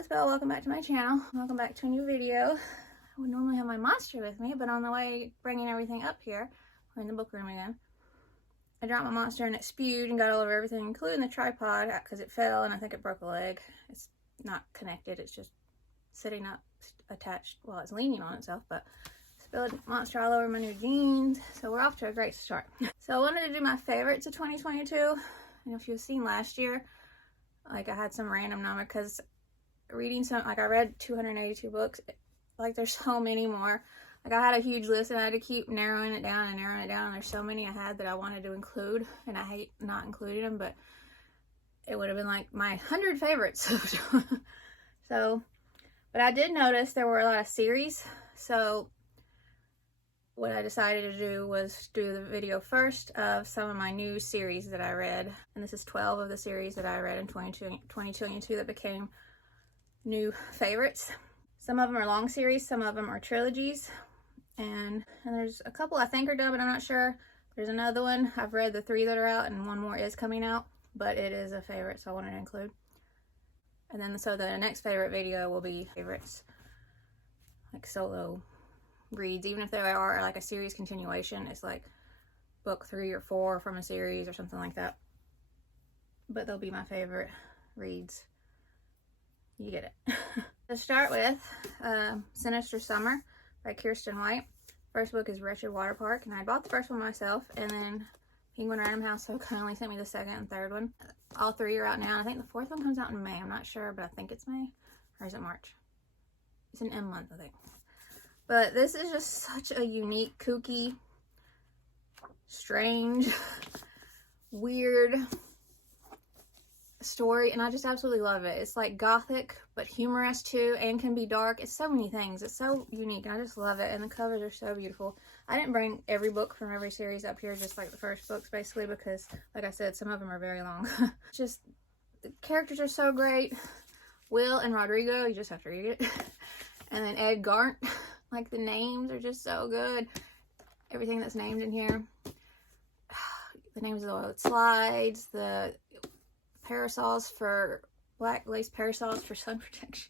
it's Belle. Welcome back to my channel. Welcome back to a new video. I would normally have my monster with me, but on the way bringing everything up here, we're in the book room again, I dropped my monster and it spewed and got all over everything, including the tripod, because it fell and I think it broke a leg. It's not connected, it's just sitting up attached while it's leaning on itself, but spilled monster all over my new jeans, so we're off to a great start. So I wanted to do my favorites of 2022, and if you've seen last year, like I had some random number, because reading some, like I read 282 books, like there's so many more. Like I had a huge list and I had to keep narrowing it down, and there's so many I had that I wanted to include, and I hate not including them, but it would have been like my 100 favorites. So, but I did notice there were a lot of series, so what I decided to do was do the video first of some of my new series that I read, and this is 12 of the series that I read in 2022 that became new favorites. Some of them are long series, some of them are trilogies, and there's a couple I think are done, but I'm not sure. There's another one, I've read the 3 that are out, and one more is coming out, but it is a favorite, so I wanted to include. And then so the next favorite video will be favorites, like solo reads, even if they are like a series continuation. It's like book 3 or 4 from a series or something like that, but they'll be my favorite reads. You get it. To start with, Sinister Summer by Kiersten White. First book is Wretched Water Park, and I bought the first one myself, and then Penguin Random House so kindly sent me the second and third one. All 3 are out now. I think the 4th one comes out in May. I'm not sure, but I think it's May, or is it March? It's an M month, I think. But this is just such a unique, kooky, strange, weird story, and I just absolutely love it. It's like gothic but humorous too, and can be dark. It's so many things. It's so unique, and I just love it, and the covers are so beautiful. I didn't bring every book from every series up here, just like the first books basically, because like I said, some of them are very long. Just the characters are so great. Will and Rodrigo, you just have to read it. And then Ed Garnt, like the names are just so good. Everything that's named in here, the names of the oil slides, the parasols for black lace parasols for sun protection,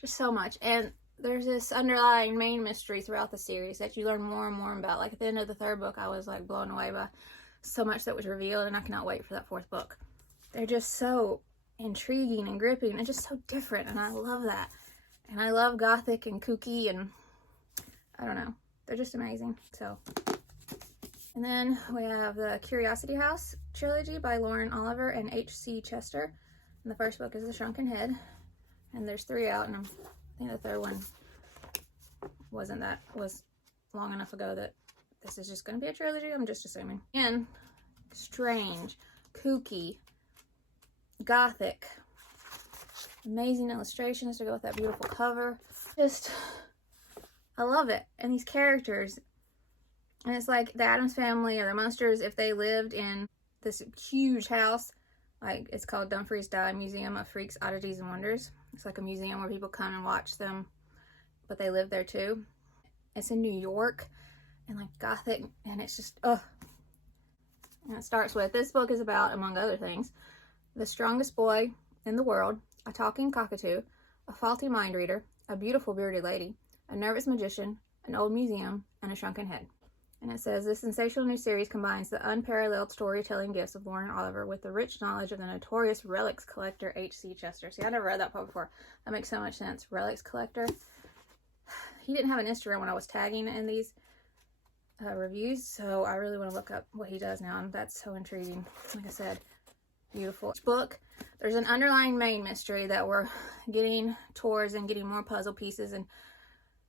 just so much. And there's this underlying main mystery throughout the series that you learn more and more about. Like at the end of the 3rd book, I was like blown away by so much that was revealed, and I cannot wait for that 4th book. They're just so intriguing and gripping and just so different, and I love that. And I love gothic and kooky, and I don't know, they're just amazing. So, and then we have the Curiosity House trilogy by Lauren Oliver and H.C. Chester. And the first book is The Shrunken Head. And there's 3 out, and I think the 3rd one was long enough ago that this is just going to be a trilogy. I'm just assuming. And strange, kooky, gothic, amazing illustrations to go with that beautiful cover. Just, I love it. And these characters, and it's like the Addams Family or the Munsters if they lived in this huge house. Like, it's called Dumfries Dye Museum of Freaks, Oddities, and Wonders. It's like a museum where people come and watch them, but they live there too. It's in New York, and like gothic, and it's just, ugh. And it starts with, this book is about, among other things, the strongest boy in the world, a talking cockatoo, a faulty mind reader, a beautiful bearded lady, a nervous magician, an old museum, and a shrunken head. And it says, this sensational new series combines the unparalleled storytelling gifts of Lauren Oliver with the rich knowledge of the notorious Relics Collector H.C. Chester. See, I never read that part before. That makes so much sense. Relics Collector. He didn't have an Instagram when I was tagging in these reviews, so I really want to look up what he does now, and that's so intriguing. Like I said, beautiful. Each book, there's an underlying main mystery that we're getting towards, and getting more puzzle pieces and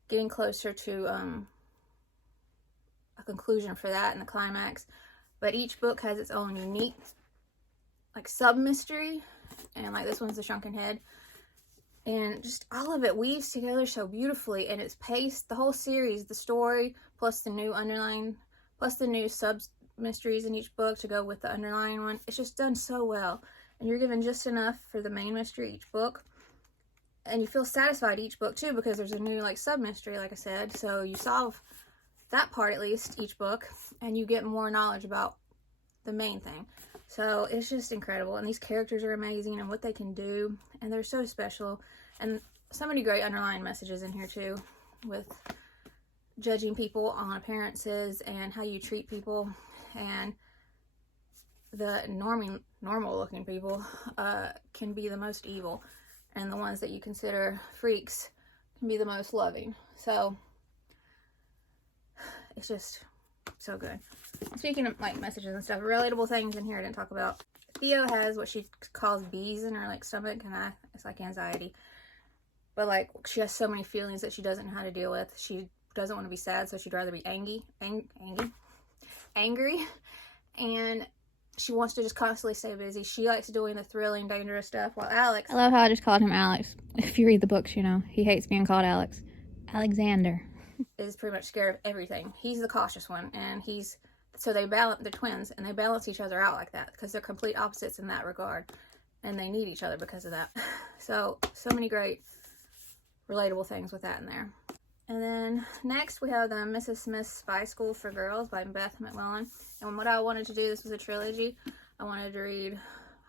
getting closer to a conclusion for that and the climax. But each book has its own unique like sub mystery, and like this one's The Shrunken Head, and just all of it weaves together so beautifully, and it's paced, the whole series, the story plus the new underlying, plus the new sub mysteries in each book to go with the underlying one. It's just done so well, and you're given just enough for the main mystery each book, and you feel satisfied each book too, because there's a new like sub mystery, like I said, so you solve that part at least each book, and you get more knowledge about the main thing. So it's just incredible, and these characters are amazing and what they can do, and they're so special. And so many great underlying messages in here too, with judging people on appearances and how you treat people, and the normal looking people can be the most evil, and the ones that you consider freaks can be the most loving. So it's just so good. Speaking of like messages and stuff, relatable things in here I didn't talk about. Theo has what she calls bees in her like stomach, and it's like anxiety. But like she has so many feelings that she doesn't know how to deal with. She doesn't want to be sad, so she'd rather be angry, and she wants to just constantly stay busy. She likes doing the thrilling, dangerous stuff, while Alex, I love how I just called him Alex. If you read the books, you know he hates being called Alex. Alexander is pretty much scared of everything. He's the cautious one, and so they're twins, and they balance each other out like that because they're complete opposites in that regard, and they need each other because of that. So many great relatable things with that in there. And then next we have the Mrs. Smith's Spy School for Girls by Beth McMullen. And what I wanted to do, this was a trilogy. I wanted to read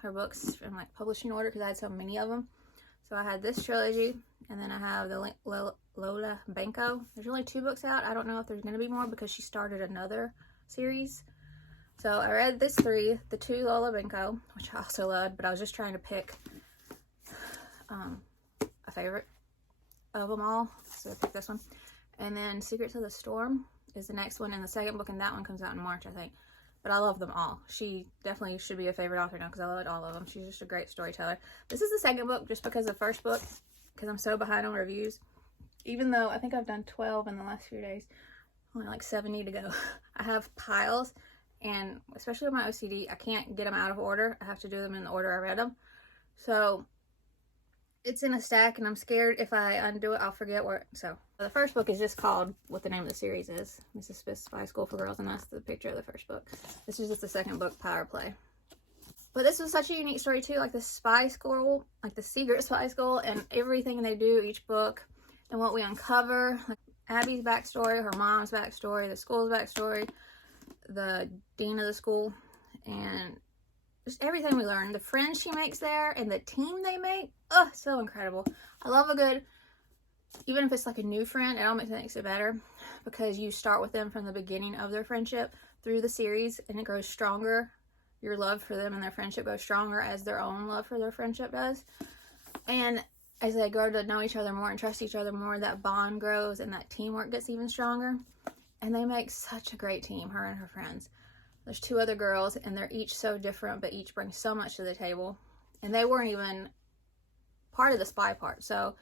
her books in like publishing order because I had so many of them. So I had this trilogy, and then I have the Lola Banco. There's only 2 books out. I don't know if there's going to be more because she started another series. So I read this 3, the 2 Lola Banco, which I also loved, but I was just trying to pick a favorite of them all, so I picked this one. And then Secrets of the Storm is the next one, and the second book, and that one comes out in March, I think. But I love them all. She definitely should be a favorite author now because I loved all of them. She's just a great storyteller. This is the second book just because the first book, because I'm so behind on reviews, even though I think I've done 12 in the last few days, only like 70 to go. I have piles, and especially with my OCD, I can't get them out of order. I have to do them in the order I read them. So it's in a stack, and I'm scared if I undo it, I'll forget where. So the first book is just called what the name of the series is, Mrs. Smith's Spy School for Girls, and that's the picture of the first book. This is just the second book, Power Play. But this was such a unique story too, like the Spy Squirrel, like the secret Spy School, and everything they do each book, and what we uncover, like Abby's backstory, her mom's backstory, the school's backstory, the dean of the school, and just everything we learn, the friends she makes there, and the team they make. Oh, so incredible. I love a good, even if it's like a new friend, it almost makes it better because you start with them from the beginning of their friendship through the series, and it grows stronger. Your love for them and their friendship goes stronger as their own love for their friendship does. And as they grow to know each other more and trust each other more, that bond grows and that teamwork gets even stronger. And they make such a great team, her and her friends. There's 2 other girls, and they're each so different, but each bring so much to the table. And they weren't even part of the spy part. So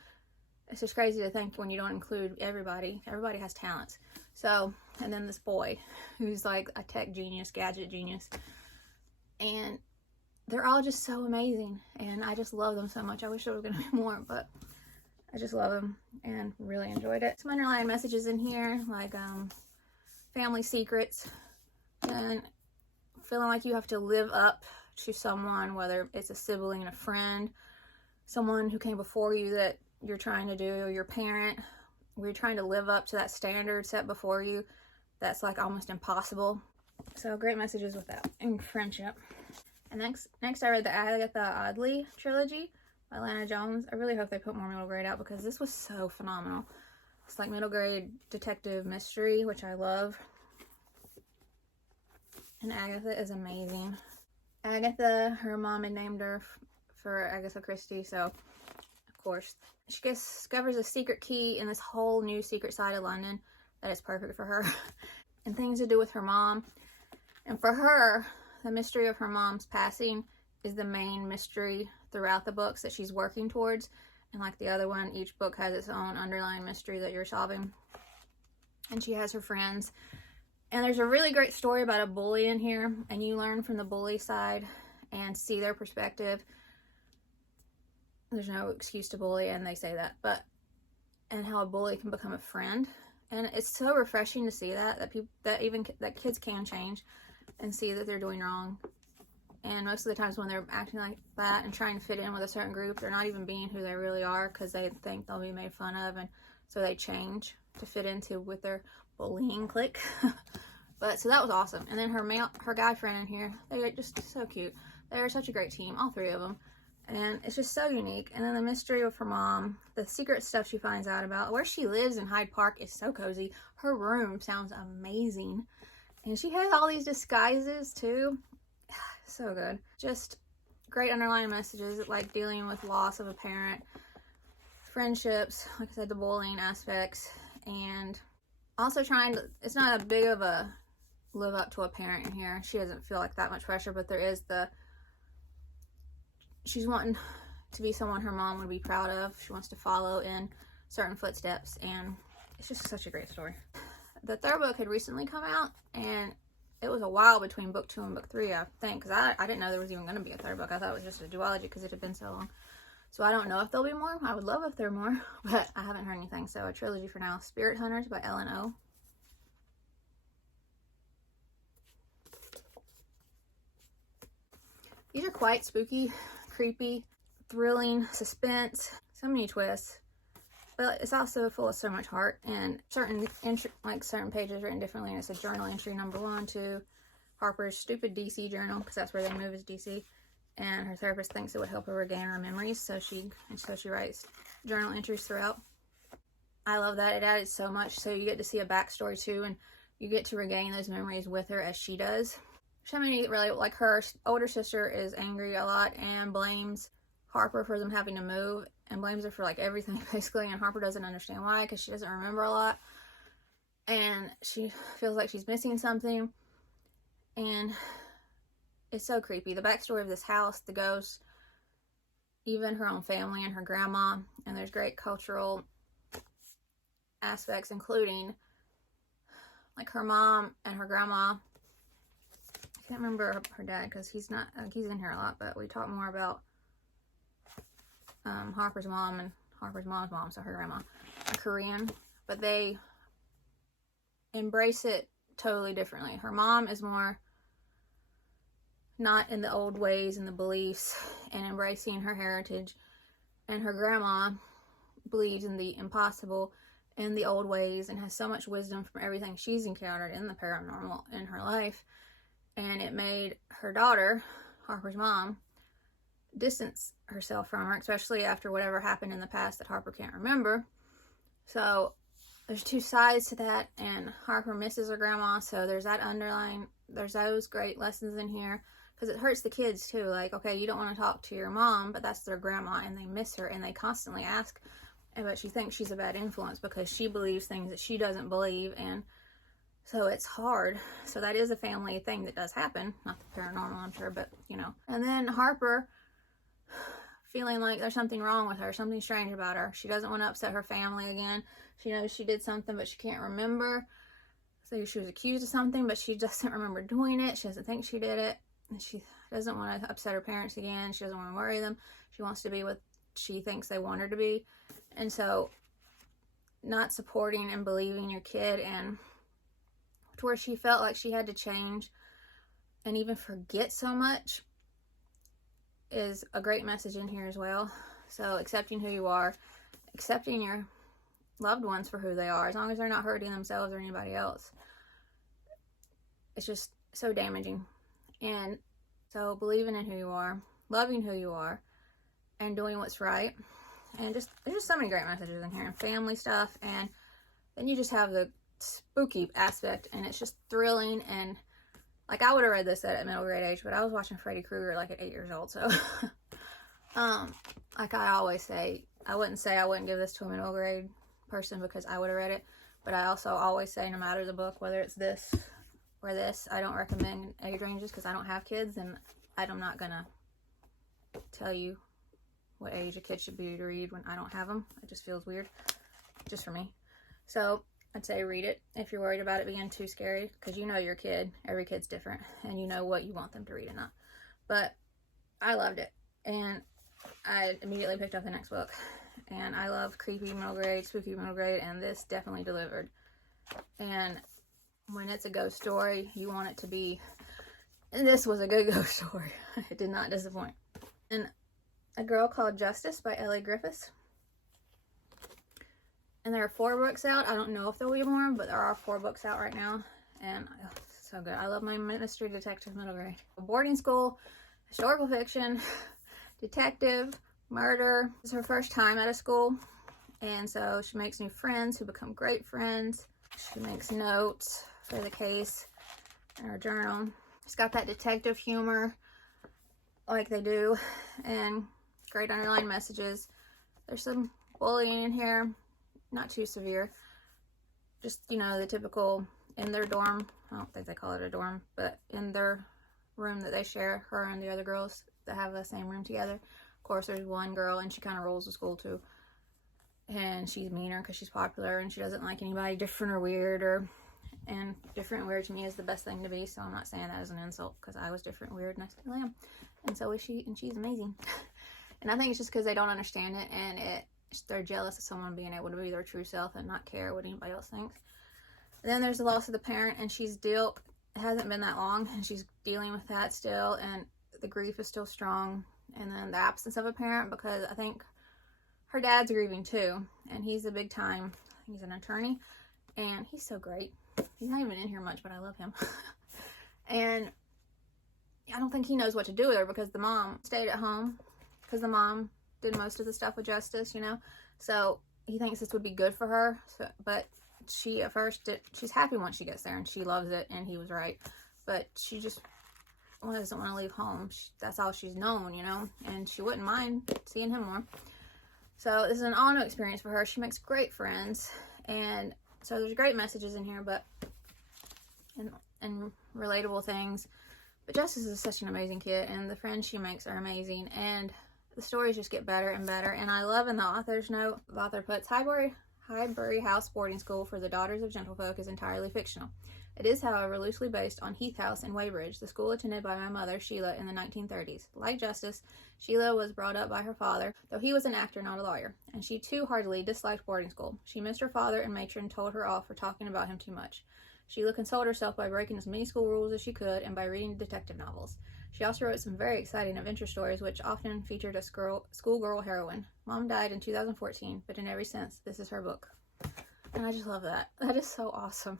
it's just crazy to think when you don't include everybody. Everybody has talents. So, and then this boy who's like a tech genius, gadget genius. And they're all just so amazing. And I just love them so much. I wish there was going to be more, but I just love them and really enjoyed it. Some underlying messages in here, like family secrets, and feeling like you have to live up to someone, whether it's a sibling, a friend, someone who came before you that you're trying to do, or your parent, where you're trying to live up to that standard set before you that's like almost impossible. So great messages with that, and friendship. And next I read the Agatha Oddly trilogy by Lena Jones. I really hope they put more middle grade out because this was so phenomenal. It's like middle grade detective mystery, which I love. And Agatha is amazing. Agatha, her mom had named her for Agatha Christie, so of course. She discovers a secret key in this whole new secret side of London that is perfect for her. And things to do with her mom. And for her, the mystery of her mom's passing is the main mystery throughout the books that she's working towards. And like the other one, each book has its own underlying mystery that you're solving. And she has her friends. And there's a really great story about a bully in here, and you learn from the bully side and see their perspective. There's no excuse to bully, and they say that, and how a bully can become a friend. And it's so refreshing to see that kids can change and see that they're doing wrong. And most of the times when they're acting like that and trying to fit in with a certain group, they're not even being who they really are because they think they'll be made fun of, and so they change to fit into with their bullying clique. But so that was awesome. And then her guy friend in here, they're just so cute. They're such a great team, all 3 of them. And it's just so unique. And then the mystery of her mom, the secret stuff she finds out about, where she lives in Hyde Park is so cozy. Her room sounds amazing. And she has all these disguises too. So good. Just great underlying messages, like dealing with loss of a parent, friendships, like I said, the bullying aspects, and also trying to, it's not a big of a live up to a parent in here. She doesn't feel like that much pressure, but there is she's wanting to be someone her mom would be proud of. She wants to follow in certain footsteps, and it's just such a great story. The third book had recently come out, and it was a while between book 2 and book 3, I think, because I didn't know there was even going to be a third book. I thought it was just a duology because it had been so long. So I don't know if there'll be more. I would love if there are more, but I haven't heard anything. So a trilogy for now. Spirit Hunters by Ellen O. These are quite spooky, creepy, thrilling, suspense, so many twists. But it's also full of so much heart, and certain pages written differently, and it's a journal entry number 1 to Harper's stupid DC journal, because that's where they move, is DC. And her therapist thinks it would help her regain her memories, so she writes journal entries throughout. I love that. It added so much, so you get to see a backstory too, and you get to regain those memories with her as she does. Shamini, really, like, her older sister is angry a lot and blames Harper for them having to move, and blames her for like everything basically, and Harper doesn't understand why, because she doesn't remember a lot, and she feels like she's missing something, and it's so creepy. The backstory of this house, the ghosts, even her own family and her grandma, and there's great cultural aspects, including like her mom and her grandma. I can't remember her dad because he's not, he's in here a lot, but we talk more about Harper's mom and Harper's mom's mom, so her grandma, are Korean, but they embrace it totally differently. Her mom is more not in the old ways and the beliefs and embracing her heritage, and her grandma believes in the impossible and the old ways and has so much wisdom from everything she's encountered in the paranormal in her life, and it made her daughter, Harper's mom, distance herself from her, especially after whatever happened in the past that Harper can't remember. So there's two sides to that, and Harper misses her grandma, so there's that underlying, there's those great lessons in here, because it hurts the kids too. Like, okay, you don't want to talk to your mom, but that's their grandma, and they miss her, and they constantly ask, but she thinks she's a bad influence because she believes things that she doesn't believe, and so it's hard. So that is a family thing that does happen, not the paranormal, I'm sure, but you know. And then Harper feeling like there's something wrong with her, something strange about her. She doesn't want to upset her family again. She knows she did something, but she can't remember. So she was accused of something, but she doesn't remember doing it. She doesn't think she did it. And she doesn't want to upset her parents again. She doesn't want to worry them. She wants to be what she thinks they want her to be. And so not supporting and believing your kid, and to where she felt like she had to change and even forget so much, is a great message in here as well. So accepting who you are, accepting your loved ones for who they are, as long as they're not hurting themselves or anybody else. It's just so damaging. And so believing in who you are, loving who you are, and doing what's right. And just, there's just so many great messages in here, and family stuff, and then you just have the spooky aspect, and it's just thrilling. And like, I would have read this at a middle grade age, but I was watching Freddy Krueger like at 8 years old, so like I always say, I wouldn't give this to a middle grade person because I would have read it, but I also always say, no matter the book, whether it's this or this, I don't recommend age ranges because I don't have kids, and I'm not gonna tell you what age a kid should be to read when I don't have them. It just feels weird, just for me. So I'd say read it if you're worried about it being too scary, because you know your kid, every kid's different, and you know what you want them to read and not. But I loved it, and I immediately picked up the next book. And I love creepy middle grade, spooky middle grade, and this definitely delivered. And when it's a ghost story, you want it to be, and this was a good ghost story. It did not disappoint. And A Girl Called Justice by Elly Griffiths. And there are 4 books out. I don't know if there will be more, but there are 4 books out right now. And it's so good. I love my mystery detective middle grade. Boarding school, historical fiction, detective, murder. It's her first time out of school, and so she makes new friends who become great friends. She makes notes for the case in her journal. She's got that detective humor like they do, and great underlined messages. There's some bullying in here, not too severe. Just, you know, the typical in their dorm. I don't think they call it a dorm, but in their room that they share, her and the other girls that have the same room together. Of course, there's one girl, and she kind of rules the school too. And she's meaner because she's popular, and she doesn't like anybody different or weird. And different and weird to me is the best thing to be, so I'm not saying that as an insult, because I was different and weird, and I still am. And so is she, and she's amazing. And I think it's just because they don't understand it, and they're jealous of someone being able to be their true self and not care what anybody else thinks. And then there's the loss of the parent, and it hasn't been that long, and she's dealing with that still, and the grief is still strong. And then the absence of a parent, because I think her dad's grieving too, and he's a big time, he's an attorney, and he's so great. He's not even in here much, but I love him. And I don't think he knows what to do with her, because the mom stayed at home, because the mom did most of the stuff with justice, you know, so he thinks this would be good for her. So, but she at first she's happy once she gets there, and she loves it, and he was right, but she just doesn't want to leave home. That's all she's known, you know, and she wouldn't mind seeing him more. So this is an all new experience for her. She makes great friends, and so there's great messages in here, but and relatable things. But Justice is such an amazing kid, and the friends she makes are amazing, and the stories just get better and better. And I love in the author's note, the author puts, Highbury House boarding school for the daughters of gentlefolk is entirely fictional. It is, however, loosely based on Heath House in Weybridge, the school attended by my mother, Sheila, in the 1930s. Like Justice, Sheila was brought up by her father, though he was an actor, not a lawyer, and she too heartily disliked boarding school. She missed her father, and matron told her off for talking about him too much. Sheila consoled herself by breaking as many school rules as she could and by reading detective novels. She also wrote some very exciting adventure stories, which often featured a schoolgirl heroine. Mom died in 2014, but in every sense, this is her book. And I just love that. That is so awesome.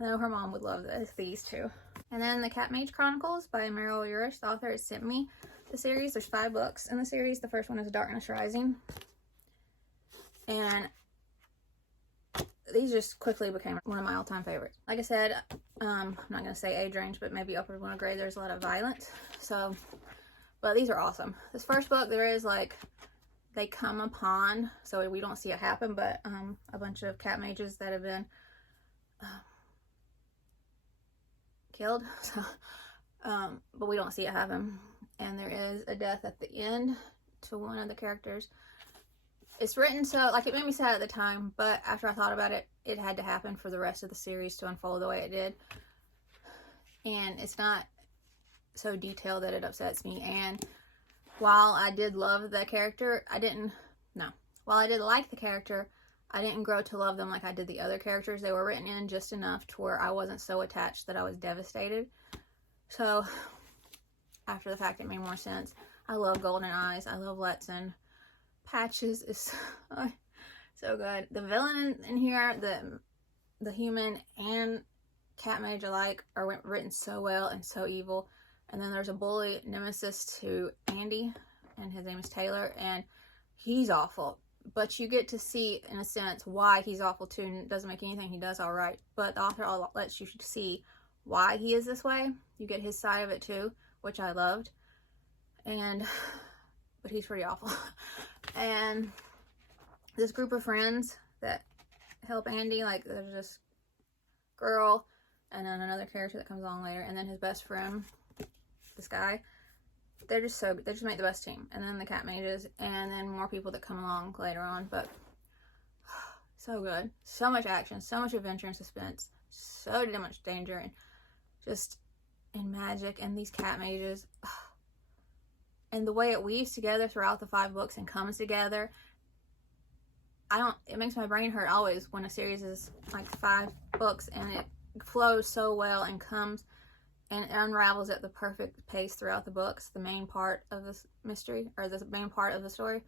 I know her mom would love these too. And then the Catmage Chronicles by Meryl Yourish. The author has sent me the series. There's 5 books in the series. The first one is Darkness Rising. And these just quickly became one of my all-time favorites. Like I said, I'm not going to say age range, but maybe upper middle grade, there's a lot of violence. So, but these are awesome. This first book, there is like, they come upon, so we don't see it happen, but a bunch of cat mages that have been killed. So, but we don't see it happen. And there is a death at the end to one of the characters. It's written so, like, it made me sad at the time, but after I thought about it, it had to happen for the rest of the series to unfold the way it did. And it's not so detailed that it upsets me. And while I did love the character, while I did like the character, I didn't grow to love them like I did the other characters. They were written in just enough to where I wasn't so attached that I was devastated. So, after the fact, it made more sense. I love Golden Eyes. I love Letson. Patches is so good. The villain in here, the human and cat mage alike are written so well and so evil. And then there's a bully nemesis to Andy, and his name is Taylor, and he's awful. But you get to see, in a sense, why he's awful too, and it doesn't make anything he does all right. But the author lets you see why he is this way. You get his side of it too, which I loved. But he's pretty awful. And this group of friends that help Andy, like there's this girl and then another character that comes along later, and then his best friend, this guy, they just make the best team. And then the cat mages, and then more people that come along later on. But so good. So much action, so much adventure and suspense, so much danger, and just in magic, and these cat mages. And the way it weaves together throughout the 5 books and comes together, it makes my brain hurt always when a series is like 5 books and it flows so well and comes and unravels at the perfect pace throughout the books, the main part of this mystery, or the main part of the story.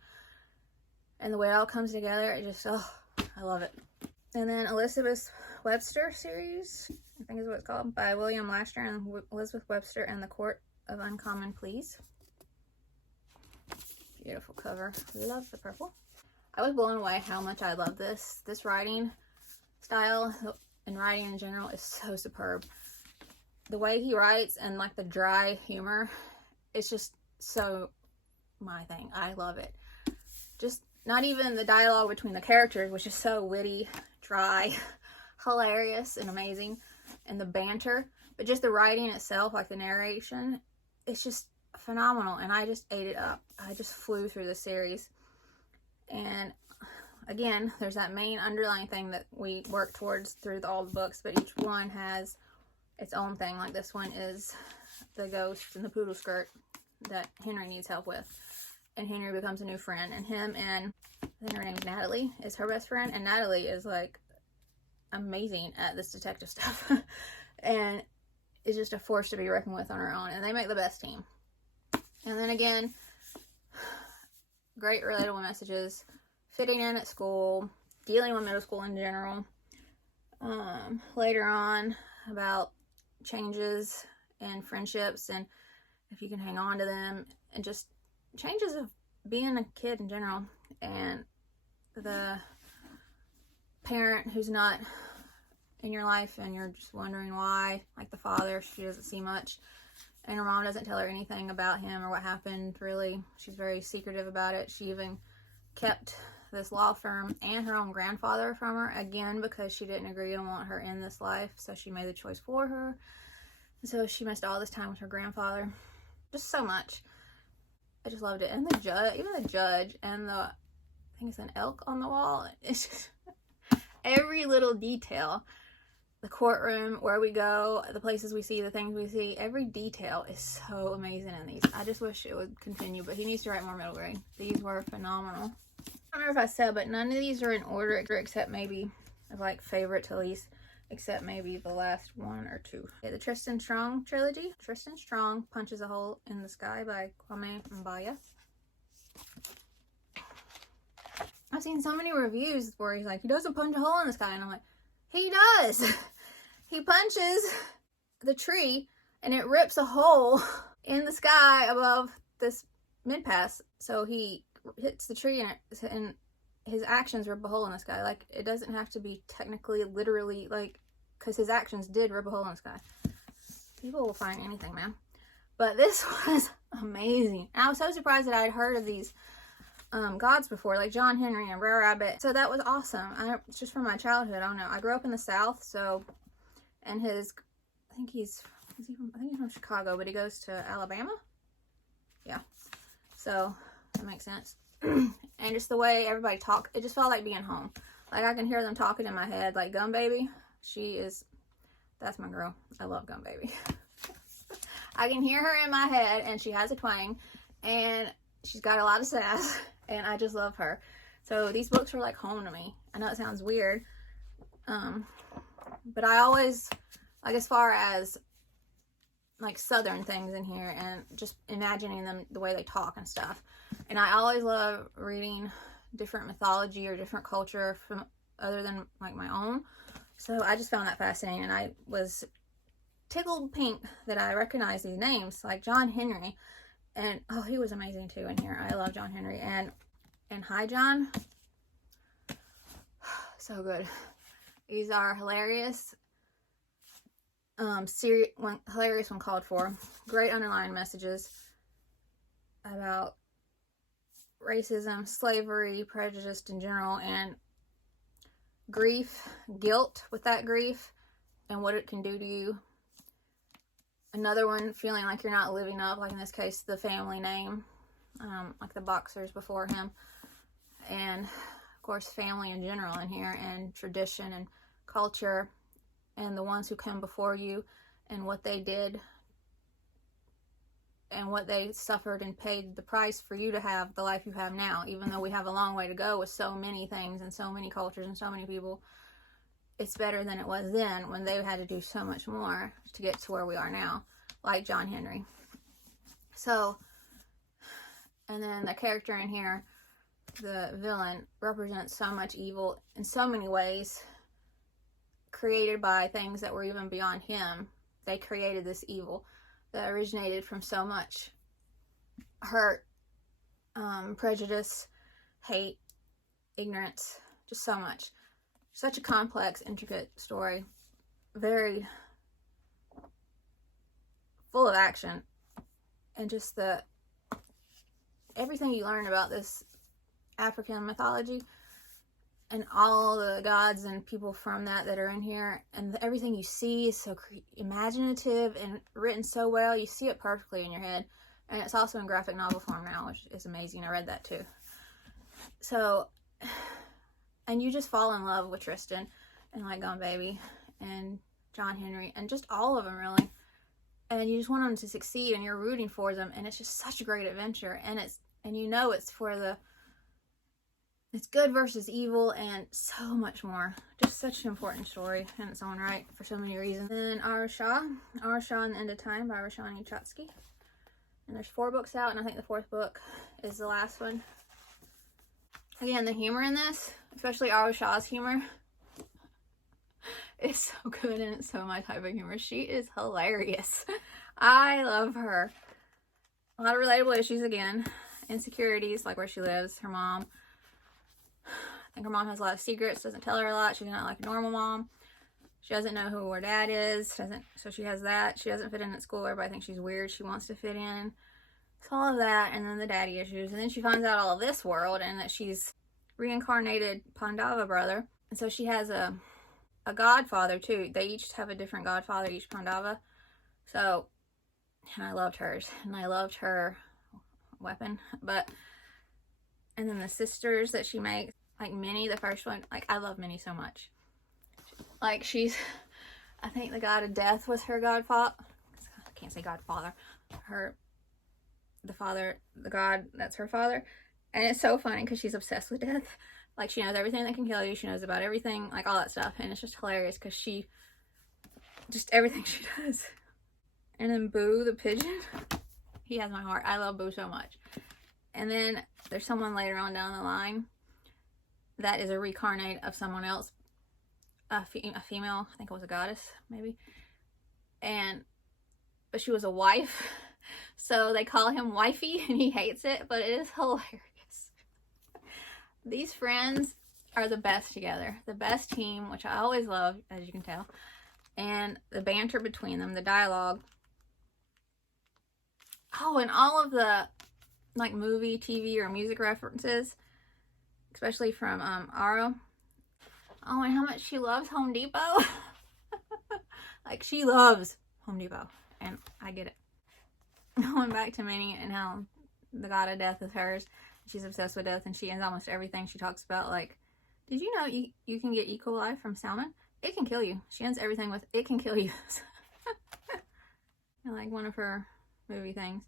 And the way it all comes together, it just, I love it. And then Elizabeth Webster series, I think is what it's called, by William Lashner and Elizabeth Webster and the Court of Uncommon Pleas. Beautiful cover. Love the purple. I was blown away how much I love this. This writing style and writing in general is so superb. The way he writes and like the dry humor, it's just so my thing. I love it. Just not even the dialogue between the characters, which is so witty, dry, hilarious, and amazing, and the banter, but just the writing itself, like the narration, it's just phenomenal, and I just ate it up. I just flew through the series. And again, there's that main underlying thing that we work towards through all the books, but each one has its own thing. Like this one is the ghost and the poodle skirt that Henry needs help with, and Henry becomes a new friend, and him and I think her name's Natalie is her best friend, and Natalie is like amazing at this detective stuff and is just a force to be reckoned with on her own, and they make the best team. And then again, great relatable messages, fitting in at school, dealing with middle school in general. Later on about changes in friendships and if you can hang on to them, and just changes of being a kid in general, and the parent who's not in your life and you're just wondering why, like the father, she doesn't see much, and her mom doesn't tell her anything about him or what happened, really. She's very secretive about it. She even kept this law firm and her own grandfather from her, again, because she didn't agree and want her in this life, so she made the choice for her. So she missed all this time with her grandfather. Just so much. I just loved it. And the judge, even the judge, and the, I think it's an elk on the wall. It's just every little detail. The courtroom, where we go, the places we see, the things we see, every detail is so amazing in these. I just wish it would continue, but he needs to write more middle grade. These were phenomenal. I don't know if I said, but none of these are in order except maybe of like favorite to least, except maybe the last one or two. Yeah, the Tristan Strong Trilogy. Tristan Strong Punches a Hole in the Sky by Kwame Mbalia. I've seen so many reviews where he's like, he doesn't punch a hole in the sky, and I'm like, he does. He punches the tree and it rips a hole in the sky above this mid-pass. So he hits the tree and his actions rip a hole in the sky. Like, it doesn't have to be technically, literally, like, because his actions did rip a hole in the sky. People will find anything, man. But this was amazing. And I was so surprised that I had heard of these gods before, like John Henry and Brer Rabbit. So that was awesome. It's just from my childhood. I don't know. I grew up in the South, so, and I think he's from Chicago, but he goes to Alabama. Yeah. So that makes sense. And just the way everybody talked, it just felt like being home. Like, I can hear them talking in my head, like Gum Baby. That's my girl. I love Gum Baby. I can hear her in my head, and she has a twang, and she's got a lot of sass, and I just love her. So these books are like home to me. I know it sounds weird, but I always, like, as far as like Southern things in here and just imagining them, the way they talk and stuff. And I always love reading different mythology or different culture from other than like my own. So I just found that fascinating, and I was tickled pink that I recognized these names, like John Henry. And oh, he was amazing too in here. I love John Henry. And Hi John, so good. These are hilarious. Hilarious when called for. Great underlying messages about racism, slavery, prejudice in general, and grief, guilt with that grief, and what it can do to you. Another one, feeling like you're not living up, like in this case, the family name, like the boxers before him, and of course family in general in here, and tradition and culture, and the ones who come before you, and what they did, and what they suffered and paid the price for you to have the life you have now. Even though we have a long way to go with so many things and so many cultures and so many people, it's better than it was then, when they had to do so much more to get to where we are now, like John Henry. So, and then the character in here, the villain, represents so much evil in so many ways, created by things that were even beyond him. They created this evil that originated from so much hurt prejudice, hate, ignorance, just so much. Such a complex, intricate story. Very full of action. And just everything you learn about this African mythology and all the gods and people from that are in here, and everything you see is so imaginative and written so well. You see it perfectly in your head. And it's also in graphic novel form now, which is amazing. I read that too. So, and you just fall in love with Tristan and Lacombe Baby and John Henry and just all of them, really. And you just want them to succeed, and you're rooting for them, and it's just such a great adventure. And you know it's it's good versus evil and so much more. Just such an important story in its own right for so many reasons. And Aru Shah and the End of Time by Roshani Chokshi. And there's 4 books out, and I think the 4th book is the last one. Again, the humor in this, especially Aru Shah's humor, is so good, and it's so my type of humor. She is hilarious. I love her. A lot of relatable issues again. Insecurities, like where she lives, her mom. I think her mom has a lot of secrets, doesn't tell her a lot. She's not like a normal mom. She doesn't know who her dad is. So she has that. She doesn't fit in at school. Everybody thinks she's weird. She wants to fit in. So all of that, and then the daddy issues. And then she finds out all of this world, and that she's reincarnated Pandava brother. And so she has a godfather too. They each have a different godfather, each Pandava. So, and I loved hers, and I loved her weapon. And then the sisters that she makes, like Minnie, the first one, like I love Minnie so much. Like I think the god of death was her godfather. I can't say godfather. The god that's her father. And it's so funny because she's obsessed with death. Like, she knows everything that can kill you. She knows about everything, like all that stuff. And it's just hilarious because just everything she does. And then Boo, the pigeon. He has my heart. I love Boo so much. And then there's someone later on down the line that is a reincarnate of someone else. A female, I think it was a goddess, maybe. But she was a wife. So they call him Wifey, and he hates it, but it is hilarious. These friends are the best together. The best team, which I always love, as you can tell. And the banter between them, the dialogue. Oh, and all of the, like, movie, TV, or music references. Especially from Aru. Oh, and how much she loves Home Depot. Like, she loves Home Depot. And I get it. Going back to Minnie and how the god of death is hers. She's obsessed with death, and she ends almost everything she talks about. Like, did you know you can get E. coli from salmon? It can kill you. She ends everything with, it can kill you. And like one of her movie things.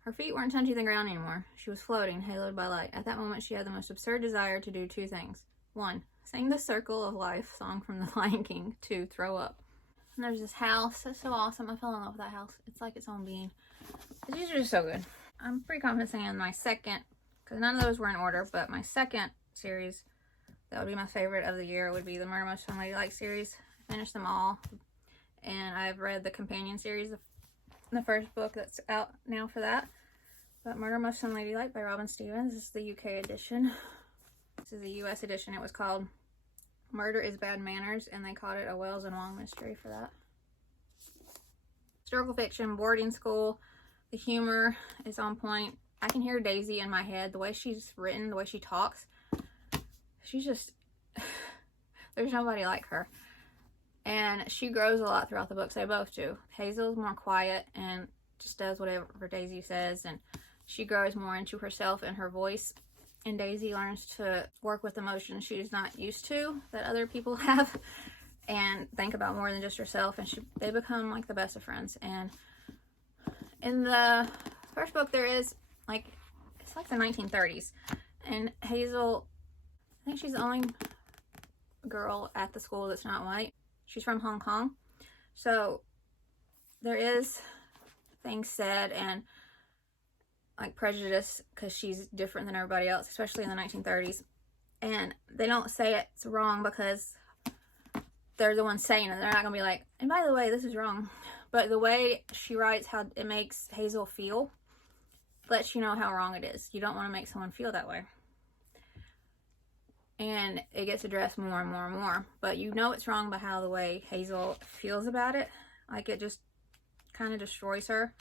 Her feet weren't touching the ground anymore. She was floating, haloed by light. At that moment, she had the most absurd desire to do 2 things. 1, sing the Circle of Life song from The Lion King. 2, throw up. And there's this house. It's so awesome. I fell in love with that house. It's like its own being. These are just so good. I'm pretty confident saying my second, because none of those were in order, but my second series that would be my favorite of the year would be the Murder Most Fun Ladylike series. I finished them all, and I've read the companion series, the first book that's out now for that. But Murder Most Fun Ladylike by Robin Stevens. This is the UK edition. This is the US edition. It was called Murder is Bad Manners, and they called it a Wells and Wong mystery for that. Historical fiction, boarding school. The humor is on point. I can hear Daisy in my head. The way she's written, the way she talks. She's just... there's nobody like her. And she grows a lot throughout the books. They both do. Hazel's more quiet and just does whatever Daisy says. And she grows more into herself and her voice. And Daisy learns to work with emotions she's not used to, that other people have. And think about more than just herself. And they become like the best of friends. And in the first book, there is like, it's like the 1930s. And Hazel, I think she's the only girl at the school that's not white. She's from Hong Kong. So there is things said and like prejudice because she's different than everybody else, especially in the 1930s. And they don't say it's wrong because they're the ones saying it. They're not going to be like, and by the way, this is wrong. But the way she writes, how it makes Hazel feel lets you know how wrong it is. You don't want to make someone feel that way. And it gets addressed more and more and more. But you know it's wrong by how the way Hazel feels about it. Like, it just kind of destroys her.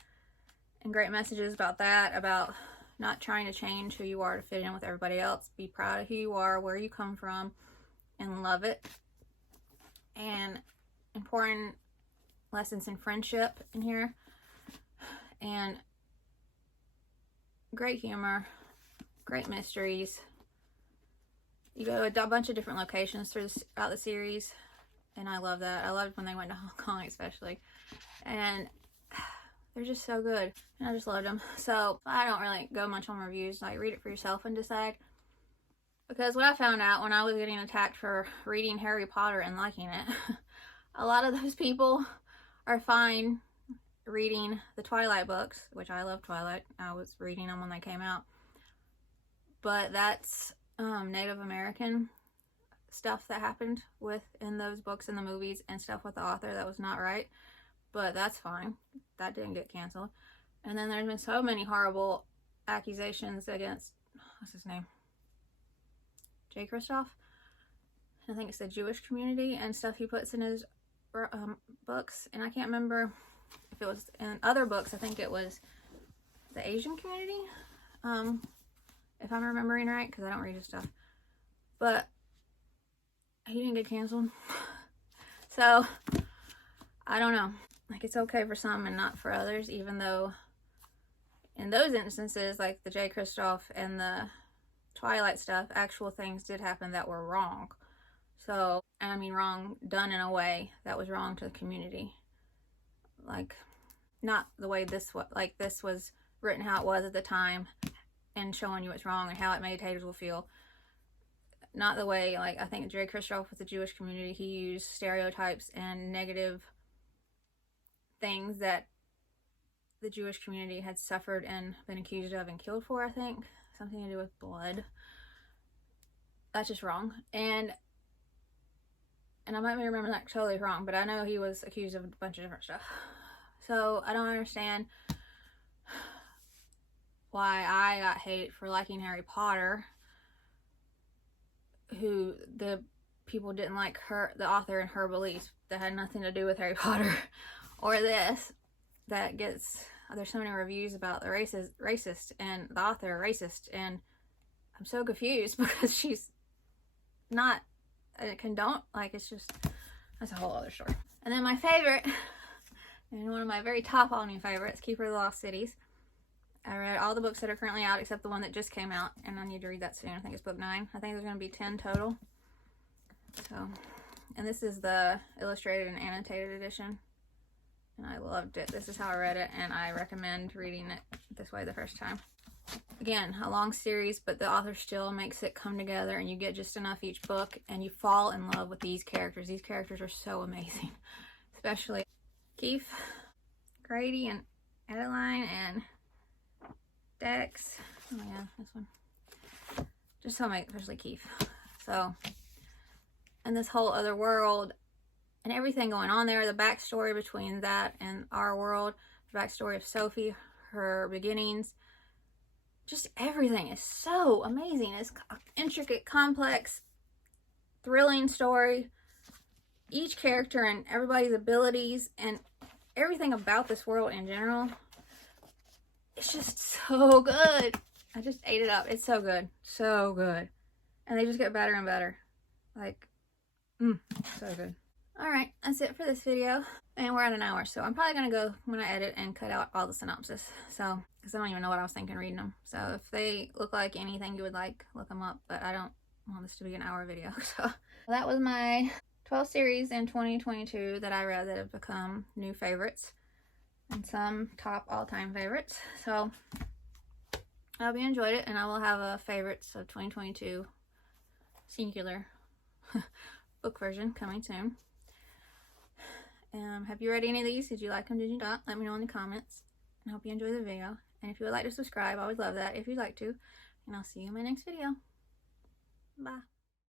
And great messages about that, about not trying to change who you are to fit in with everybody else. Be proud of who you are, where you come from, and love it. And important lessons in friendship in here. And great humor, great mysteries. You go to a bunch of different locations throughout the series, and I love that. I loved when they went to Hong Kong especially. And they're just so good, and I just loved them. So I don't really go much on reviews. Like, read it for yourself and decide. Because what I found out when I was getting attacked for reading Harry Potter and liking it, a lot of those people are fine reading the Twilight books, which I love Twilight. I was reading them when they came out. But that's Native American stuff that happened in those books and the movies, and stuff with the author that was not right. But that's fine. That didn't get canceled. And then there's been so many horrible accusations against, what's his name? J. Kristoff? I think it's the Jewish community and stuff he puts in his books. And I can't remember if it was in other books. I think it was the Asian community. If I'm remembering right, because I don't read his stuff. But he didn't get canceled. So, I don't know. Like, it's okay for some and not for others, even though in those instances, like the J. Kristoff and the Twilight stuff, actual things did happen that were wrong. So, I mean, wrong done in a way that was wrong to the community. Like, not the way this was written how it was at the time and showing you what's wrong and how it made Hazel feel. Not the way, like, I think J. Kristoff with the Jewish community, he used stereotypes and negative things that the Jewish community had suffered and been accused of and killed for, I think. Something to do with blood. That's just wrong. And I might remember that totally wrong, but I know he was accused of a bunch of different stuff. So I don't understand why I got hate for liking Harry Potter, who the people didn't like her, the author, and her beliefs that had nothing to do with Harry Potter. Or this, that gets, there's so many reviews about the racist and the author racist, and I'm so confused because she's not condoned. Like, it's just, that's a whole other story. And then my favorite, and one of my very top all-new favorites, Keeper of the Lost Cities. I read all the books that are currently out except the one that just came out, and I need to read that soon. I think it's book 9. I think there's going to be 10 total. So, and this is the illustrated and annotated edition. And I loved it. This is how I read it, and I recommend reading it this way the first time. Again, a long series, but the author still makes it come together, and you get just enough each book, and you fall in love with these characters. These characters are so amazing. Especially Keith, Grady, and Adeline, and Dex. Oh yeah, this one. Just so amazing, especially Keith. So, and this whole other world, and everything going on there, the backstory between that and our world, the backstory of Sophie, her beginnings, just everything is so amazing. It's intricate, complex, thrilling story. Each character and everybody's abilities and everything about this world in general, it's just so good. I just ate it up. It's so good. So good. And they just get better and better. Like, so good. Alright, that's it for this video. And we're at an hour, so I'm probably going to go when I edit and cut out all the synopsis. So, because I don't even know what I was thinking reading them. So, if they look like anything you would like, look them up. But I don't want this to be an hour video. So, that was my 12 series in 2022 that I read that have become new favorites. And some top all-time favorites. So, I hope you enjoyed it. And I will have a favorites of 2022 singular book version coming soon. Have you read any of these? Did you like them? Did you not? Let me know in the comments. And I hope you enjoy the video. And if you would like to subscribe, I would love that if you'd like to. And I'll see you in my next video. Bye.